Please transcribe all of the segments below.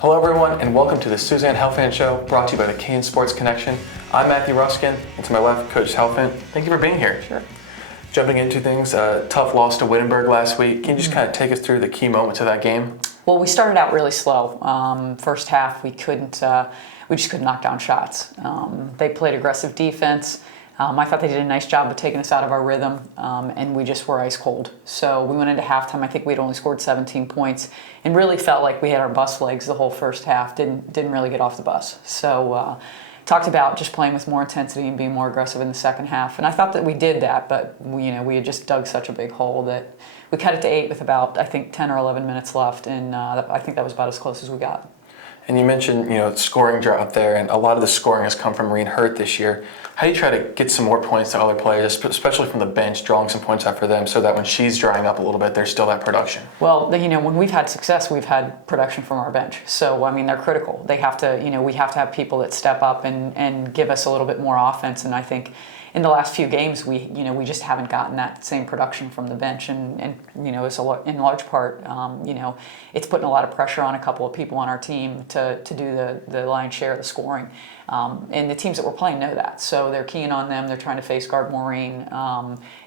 Hello everyone and welcome to the Suzanne Helfant Show, brought to you by the Kenyon Sports Connection. I'm Matthew Ruskin, and to my left, Coach Helfant. Thank you for being here. Sure. Jumping into things, tough loss to Wittenberg last week. Can you just kind of take us through the key moments of that game? Well, we started out really slow. First half, we just couldn't knock down shots. They played aggressive defense. I thought they did a nice job of taking us out of our rhythm, and we just were ice cold. So we went into halftime. I think we'd only scored 17 points, and really felt like we had our bus legs the whole first half. Didn't really get off the bus. So talked about just playing with more intensity and being more aggressive in the second half. And I thought that we did that, but we had just dug such a big hole that we cut it to 8 with about, I think, 10 or 11 minutes left, and I think that was about as close as we got. And you mentioned, scoring drought there, and a lot of the scoring has come from Marine Hurt this year. How do you try to get some more points to other players, especially from the bench, drawing some points out for them, so that when she's drying up a little bit, there's still that production? Well, when we've had success, we've had production from our bench. So, they're critical. They have to, we have to have people that step up and give us a little bit more offense. And I think in the last few games, we just haven't gotten that same production from the bench, and it's in large part, it's putting a lot of pressure on a couple of people on our team to do the lion's share of the scoring, and the teams that we're playing know that, so they're keying on them. They're trying to face guard Maureen,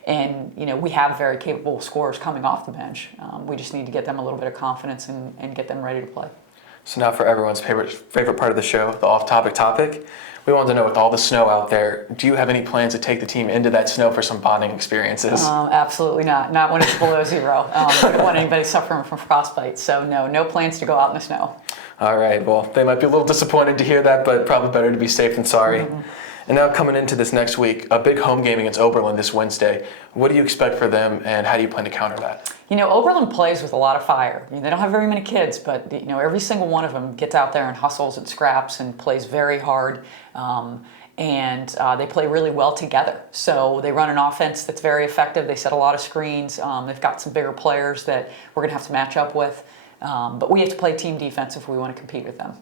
and we have very capable scorers coming off the bench. We just need to get them a little bit of confidence and get them ready to play. So now for everyone's favorite part of the show, the off-topic topic. We wanted to know, with all the snow out there, do you have any plans to take the team into that snow for some bonding experiences? Absolutely not. Not when it's below zero. I don't want anybody suffering from frostbite. So no plans to go out in the snow. All right. Well, they might be a little disappointed to hear that, but probably better to be safe than sorry. Mm-hmm. And now coming into this next week, a big home game against Oberlin this Wednesday. What do you expect for them, and how do you plan to counter that? Oberlin plays with a lot of fire. They don't have very many kids, but every single one of them gets out there and hustles and scraps and plays very hard. And they play really well together. So they run an offense that's very effective. They set a lot of screens. They've got some bigger players that we're going to have to match up with. But we have to play team defense if we want to compete with them.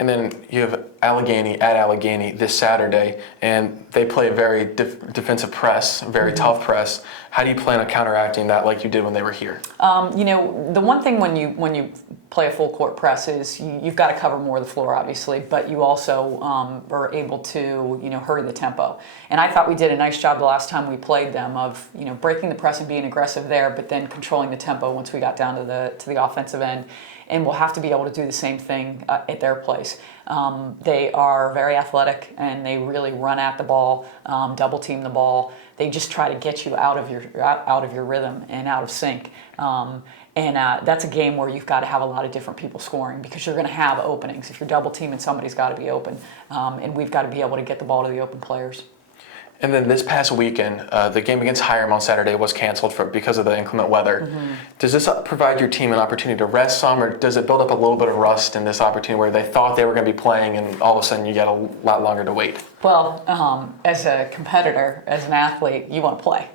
And then you have Allegheny at Allegheny this Saturday, and they play a very defensive press, very tough press. How do you plan on counteracting that like you did when they were here? The one thing when you play a full court press is you've got to cover more of the floor, obviously, but you also are able to hurry the tempo. And I thought we did a nice job the last time we played them of breaking the press and being aggressive there, but then controlling the tempo once we got down to the offensive end. And we'll have to be able to do the same thing at their place. They are very athletic, and they really run at the ball, double team the ball. They just try to get you out of your rhythm and out of sync. And that's a game where you've got to have a lot of different people scoring, because you're going to have openings. If you're double teaming, somebody's got to be open, and we've got to be able to get the ball to the open players. And then this past weekend, the game against Hiram on Saturday was canceled because of the inclement weather. Mm-hmm. Does this provide your team an opportunity to rest some, or does it build up a little bit of rust in this opportunity where they thought they were going to be playing and all of a sudden you get a lot longer to wait? Well, as a competitor, as an athlete, you want to play.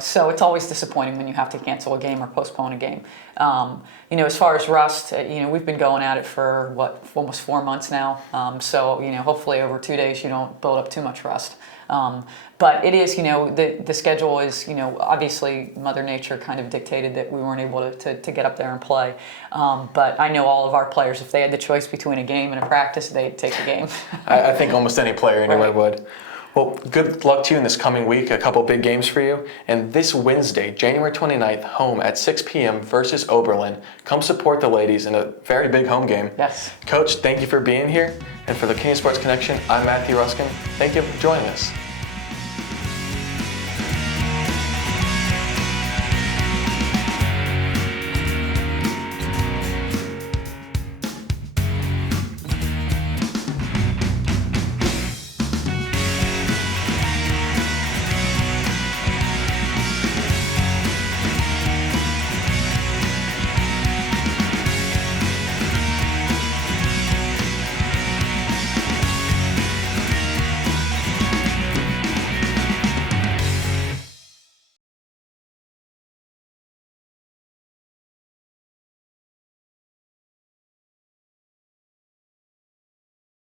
So it's always disappointing when you have to cancel a game or postpone a game. As far as rust, we've been going at it for almost 4 months now. So hopefully over 2 days you don't build up too much rust. But it is, the schedule is, obviously Mother Nature kind of dictated that we weren't able to get up there and play. But I know all of our players, if they had the choice between a game and a practice, they'd take the game. I think almost any player anyway would. Well, good luck to you in this coming week. A couple big games for you. And this Wednesday, January 29th, home at 6 p.m. versus Oberlin. Come support the ladies in a very big home game. Yes. Coach, thank you for being here. And for the Kenyon Sports Connection, I'm Matthew Ruskin. Thank you for joining us.